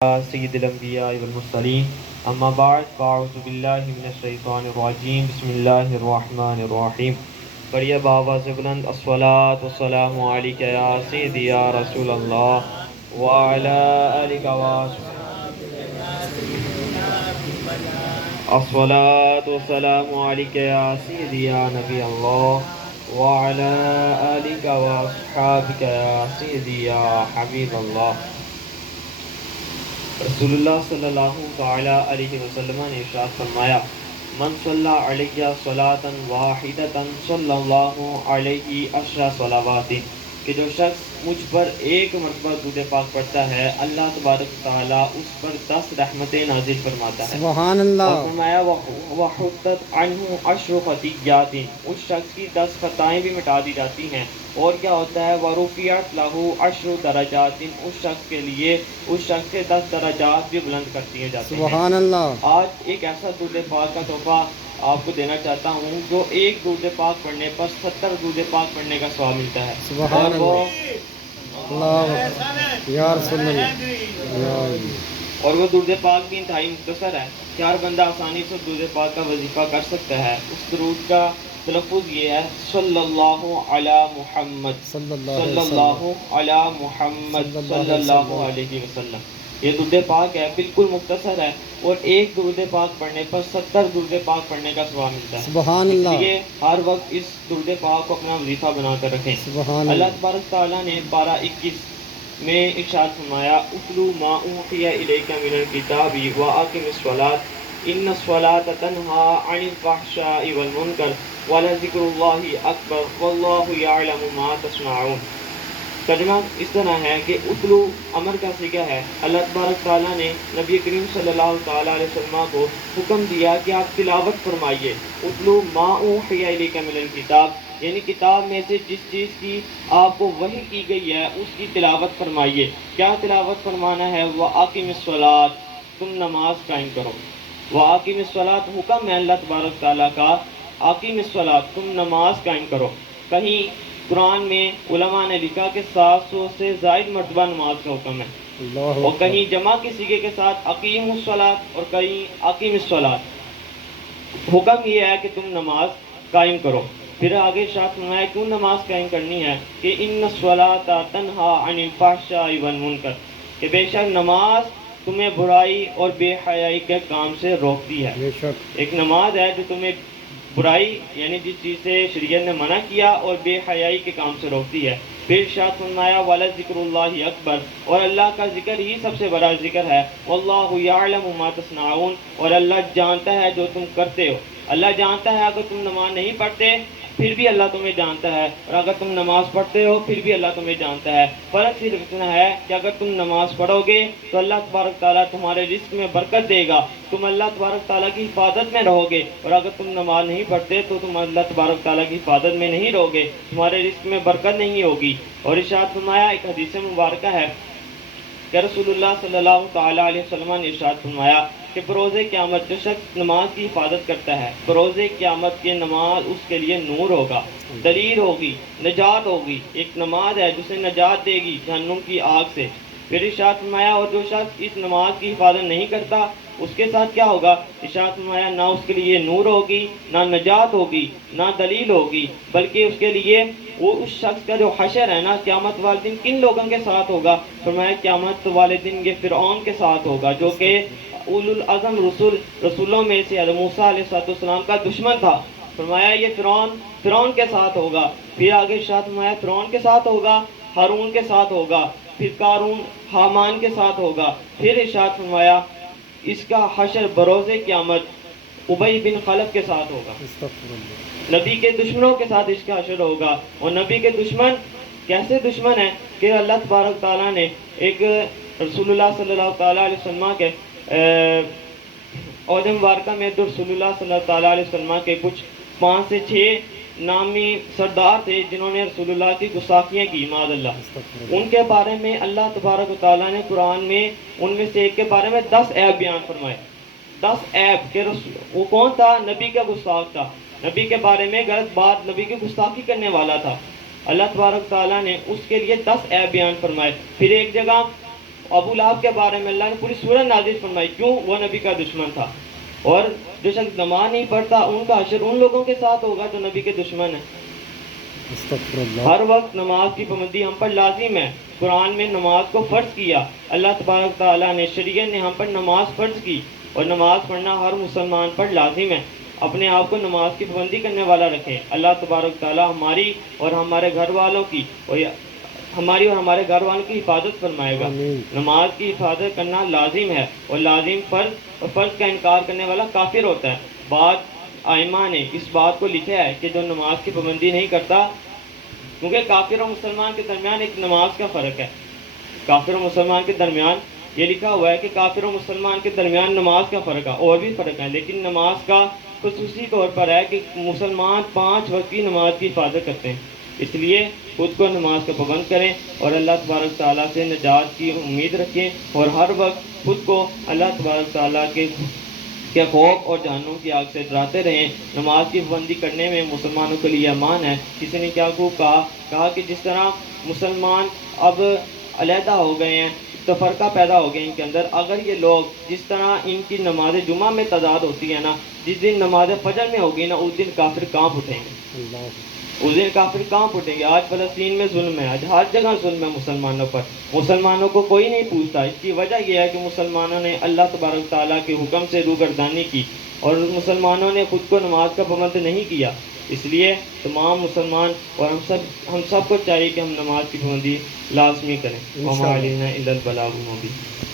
سید الانبیاء والمرسلین اما بعد فاعوذ باللہ من الشیطان الرجیم بسم اللہ الرحمن الرحیم پڑھیے بآواز بلند الصلاۃ والسلام علیک یا سیدی یا رسول اللہ وعلی آلک الصلاۃ والسلام علیک یا سیدی یا نبی اللہ وعلی آلک واصحابک یا سیدی یا حبیب اللہ۔ رسول اللہ صلی اللہ تعالی علیہ وسلم نے ارشاد فرمایا من صلی علیہ صلاۃ واحدۃ صلی اللہ علیہ عشر صلوات، کہ جو شخص مجھ پر ایک مرتبہ درود پاک پڑھتا ہے اللہ تبارک تعالیٰ اس پر 10 رحمتیں نازل فرماتا ہے۔ سبحان اللہ۔ اور فرمایا وحطت عنہ عشر خطیئات، اس شخص کی 10 خطائیں بھی مٹا دی جاتی ہیں۔ اور کیا ہوتا ہے ورفعت لہ عشر درجات، اس شخص کے لیے اس شخص کے 10 درجات بھی بلند کر دیے جاتے ہیں۔ سبحان اللہ۔ آج ایک ایسا درود پاک کا تحفہ آپ کو دینا چاہتا ہوں جو ایک درود پاک پڑھنے پر 70 درود پاک پڑھنے کا ثواب ملتا ہے۔ سبحان اور وہ اللہ یا رسول اللہ۔ اور وہ درود پاک بھی انتہائی مختصر ہے کہ ہر بندہ آسانی سے درود پاک کا وظیفہ کر سکتا ہے۔ اس درود کا تلفظ یہ ہے صلی اللہ علی محمد صلی اللہ علی محمد صلی اللہ علیہ وسلم۔ یہ درود پاک ہے، بالکل مختصر ہے، اور ایک درود پاک پڑھنے پر 70 درود پاک پڑھنے کا ثواب ملتا ہے۔ سبحان اللہ۔ اس لیے ہر وقت اس درود پاک کو اپنا وظیفہ بنا کر رکھیں۔ سبحان اللہ تبارک تعالیٰ نے پارہ 21 میں ارشاد فرمایا اتلو ما اوحی الیک من الکتاب واقم الصلاۃ ان الصلاۃ تنہی عن الفحشاء والمنکر ولذکر اللہ اکبر واللہ یعلم ما تصنعون۔ ترجمہ اس طرح ہے کہ اتلو امر کا صیغہ ہے۔ اللہ تبارک تعالیٰ نے نبی کریم صلی اللہ تعالیٰ علیہ وسلم کو حکم دیا کہ آپ تلاوت فرمائیے اتلو ما اوحی الیک من الکتاب، یعنی کتاب میں سے جس چیز کی آپ کو وحی کی گئی ہے اس کی تلاوت فرمائیے۔ کیا تلاوت فرمانا ہے؟ وَأَقِمِ الصَّلَاةَ، تم نماز قائم کرو۔ وَأَقِمِ الصَّلَاةَ حکم ہے اللہ تبارک تعالیٰ کا، أَقِمِ الصَّلَاةَ تم نماز قائم کرو۔ کہیں قرآن میں علماء نے لکھا کہ 700 سے زائد مرتبہ نماز کا حکم ہے، اور کہیں جمع کے صیغے کے ساتھ اقیم الصلاۃ اور کہیں اقیم الصلاۃ۔ حکم یہ ہے کہ تم نماز قائم کرو۔ پھر آگے ارشاد فرمایا کیوں نماز قائم کرنی ہے کہ ان الصلاۃ تنہی عن الفحشاء والمنکر، کہ بے شک نماز تمہیں برائی اور بے حیائی کے کام سے روکتی ہے۔ بے شک ایک نماز ہے جو تمہیں برائی یعنی جس چیز سے شریعت نے منع کیا اور بے حیائی کے کام سے روکتی ہے۔ پھر ارشاد فرمایا وَلَذِکْرُ اللَّهِ اکبر، اور اللہ کا ذکر ہی سب سے بڑا ذکر ہے۔ وَاللَّهُ يَعْلَمُ مَا تَصْنَعُونَ، اور اللہ جانتا ہے جو تم کرتے ہو۔ اللہ جانتا ہے اگر تم نماز نہیں پڑھتے پھر بھی اللہ تمہیں جانتا ہے، اور اگر تم نماز پڑھتے ہو پھر بھی اللہ تمہیں جانتا ہے۔ فرق صرف اتنا ہے کہ اگر تم نماز پڑھو گے تو اللہ تبارک تعالیٰ تمہارے رزق میں برکت دے گا، تم اللہ تبارک تعالیٰ کی حفاظت میں رہو گے، اور اگر تم نماز نہیں پڑھتے تو تم اللہ تبارک تعالیٰ کی حفاظت میں نہیں رہو گے، تمہارے رزق میں برکت نہیں ہوگی۔ اور ارشاد فرمایا، ایک حدیث مبارکہ ہے کہ رسول اللہ صلی اللہ تعالیٰ علیہ وسلم نے ارشاد فرمایا کہ بروز قیامت جو شخص نماز کی حفاظت کرتا ہے، بروز قیامت کی نماز اس کے لیے نور ہوگا، دلیل ہوگی، نجات ہوگی۔ ایک نماز ہے جسے نجات دے گی جہنم کی آگ سے۔ پھر ارشاد فرمایا اور جو شخص اس نماز کی حفاظت نہیں کرتا اس کے ساتھ کیا ہوگا؟ ارشاد فرمایا نہ اس کے لیے نور ہوگی، نہ نجات ہوگی، نہ دلیل ہوگی، بلکہ اس کے لیے وہ اس شخص کا جو حشر ہے نا قیامت والے دن کن لوگوں کے ساتھ ہوگا؟ فرمایا قیامت والے دن یہ فرعون کے ساتھ ہوگا جو کہ اولو العزم رسولوں میں سے موسیٰ علیہ السلام کا دشمن تھا۔ فرمایا یہ فرعون کے ساتھ ہوگا۔ پھر آگے ارشاد فرمایا فرعون کے ساتھ ہوگا، ہارون کے ساتھ ہوگا، پھر قارون حامان کے ساتھ ہوگا۔ پھر ارشاد فرمایا اس کا حشر بروز قیامت ابی بن خلف کے ساتھ ہوگا، نبی کے دشمنوں کے ساتھ اس کا حشر ہوگا۔ اور نبی کے دشمن کیسے دشمن ہیں کہ اللہ تبارک تعالیٰ نے ایک رسول اللہ صلی اللہ تعالیٰ علیہ وسلم کے عہد مبارکہ میں تو رسول اللہ صلی اللہ تعالیٰ علیہ وسلم کے کچھ 5 سے 6 نامی سردار تھے جنہوں نے رسول اللہ کی گستاخیاں کی، معاذ اللہ۔ ان کے بارے میں اللہ تبارک و تعالیٰ نے قرآن میں ان میں سے ایک کے بارے میں 10 عیب بیان فرمائے۔ 10 عیب کہ وہ کون تھا؟ نبی کا گستاخ تھا، نبی کے بارے میں غلط بات، نبی کی گستاخی کرنے والا تھا۔ اللہ تبارک تعالیٰ نے اس کے لیے 10 عیب بیان فرمائے۔ پھر ایک جگہ ابو لہب کے بارے میں اللہ نے پوری سورہ نازل فرمائی، کیوں؟ وہ نبی کا دشمن تھا، اور جو شخص نماز نہیں پڑھتا ان کا حشر ان لوگوں کے ساتھ ہوگا جو نبی کے دشمن ہیں۔ استغفر اللہ۔ ہر وقت نماز کی پابندی ہم پر لازم ہے۔ قرآن میں نماز کو فرض کیا، اللہ تبارک تعالیٰ نے، شریعت نے ہم پر نماز فرض کی، اور نماز پڑھنا ہر مسلمان پر لازم ہے۔ اپنے آپ کو نماز کی پابندی کرنے والا رکھیں۔ اللہ تبارک تعالیٰ ہماری اور ہمارے گھر والوں کی ہمارے گھر والوں کی حفاظت فرمائے گا۔ آمین۔ نماز کی حفاظت کرنا لازم ہے، اور لازم فرض، اور فرض کا انکار کرنے والا کافر ہوتا ہے۔ بعض ائمہ نے اس بات کو لکھا ہے کہ جو نماز کی پابندی نہیں کرتا، کیونکہ کافر اور مسلمان کے درمیان ایک نماز کا فرق ہے، کافر اور مسلمان کے درمیان یہ لکھا ہوا ہے کہ کافر اور مسلمان کے درمیان نماز کا فرق ہے، اور بھی فرق ہے، لیکن نماز کا خصوصی طور پر ہے کہ مسلمان 5 وقت کی نماز کی حفاظت کرتے ہیں، اس لیے خود کو نماز کا پابند کریں اور اللہ تبارک تعالیٰ سے نجات کی امید رکھیں، اور ہر وقت خود کو اللہ تبارک تعالیٰ کے خوف اور جہنم کی آگ سے ڈراتے رہیں۔ نماز کی پابندی کرنے میں مسلمانوں کے لیے امان ہے۔ کسی نے کیا خوب کہا کہ جس طرح مسلمان اب علیحدہ ہو گئے ہیں، تفرقہ پیدا ہو گیا ان کے اندر، اگر یہ لوگ جس طرح ان کی نماز جمعہ میں تضاد ہوتی ہے نا، جس دن نماز فجر میں ہوگی نا، اس دن کافر کانپ اٹھیں گے، اللہ اس دن کافر کانپ اٹھیں گے۔ آج فلسطین میں ظلم ہے، آج ہر جگہ ظلم ہے مسلمانوں پر، مسلمانوں کو کوئی نہیں پوچھتا۔ اس کی وجہ یہ ہے کہ مسلمانوں نے اللہ تبارک تعالیٰ کے حکم سے روگردانی کی، اور مسلمانوں نے خود کو نماز کا پابند نہیں کیا۔ اس لیے تمام مسلمان اور ہم سب کو چاہیے کہ ہم نماز کی پابندی لازمی کریں۔ انشاءاللہ۔ وَمَا عَلَيْنَا إِلَّا الْبَلَاغُ الْمُبِينُ۔